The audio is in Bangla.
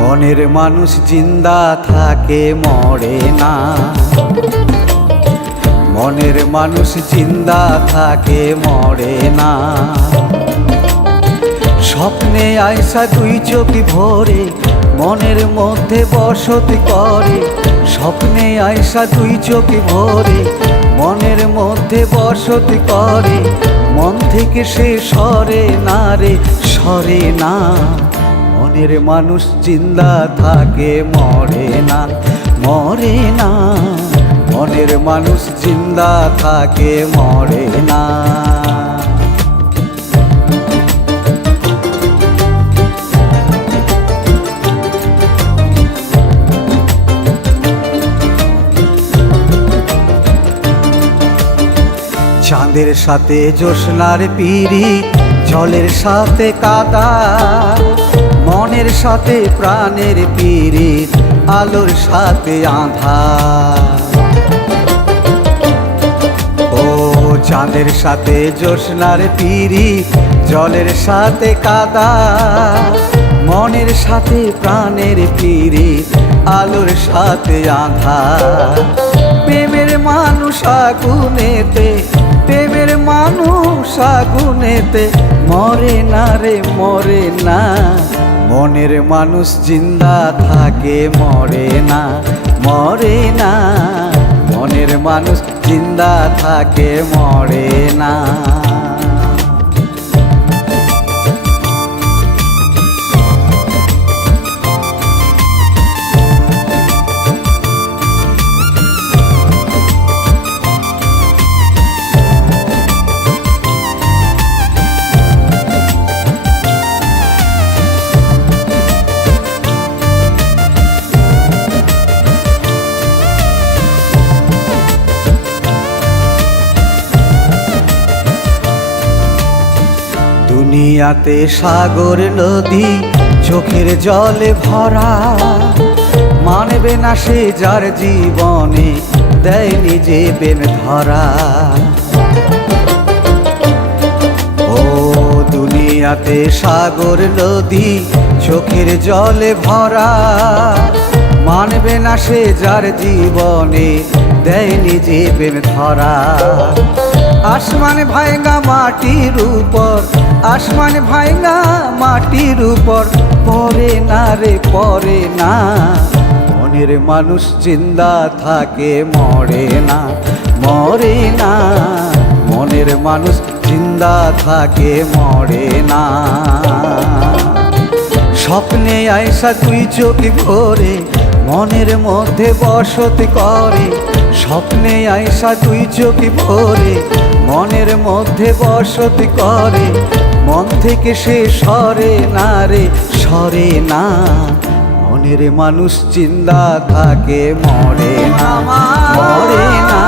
মনের মানুষ জিন্দা থাকে মরে না, মনের মানুষ জিন্দা থাকে মরে না। স্বপ্নে আইসা দুই চোখ ভরে মনের মধ্যে বসতি করে, স্বপ্নে আইসা দুই চোখ ভরে মনের মধ্যে বসতি করে। মন থেকে সে সরে না রে, সরে না। মনের মানুষ জিন্দা থাকে মরে না, মরে না। মনের মানুষ জিন্দা থাকে মরে না। চাঁদের সাথে জ্যোৎস্নার পিরিত, জলের সাথে কাদা, মনের সাথে প্রাণের পিরিত, আলোর সাথে আঁধার। ও চাঁদের সাথে জ্যোৎস্নার পিরিত, জলের সাথে কাদা, মনের সাথে প্রাণের পিরিত, আলোর সাথে আঁধার। প্রেমের মানুষ আগুনেতে, প্রেমের মানুষ আগুনেতে মরে না রে, মরে না। মনের মানুষ জিন্দা থাকে মরে না, মরে না। মনের মানুষ জিন্দা থাকে মরে না। দুনিয়াতে সাগর নদী চোখের জলে ভরা, মানবে না সে যার জীবনে দেয় নিজে বেন ধরা। ও দুনিয়াতে সাগর নদী চোখের জলে ভরা, মানবে না সে যার জীবনে দেয় নিজে বেন ধরা। আসমান ভাঙা মাটির উপর, আসমান ভাঙা মাটির উপর পড়ে না রে, পড়ে না। মনের মানুষ জিন্দা থাকে মরে না, মরে না। মনের মানুষ জিন্দা থাকে মরে না। স্বপ্নে আইসা দুই চোখ ভরে মনের মধ্যে বসতি করে, স্বপ্নে আইসা দুই চোখ ভরে মনের মধ্যে বসতি করে। মন থেকে সে সরে না রে, সরে না। মনের মানুষ জিন্দা থাকে মরে না, মরে না।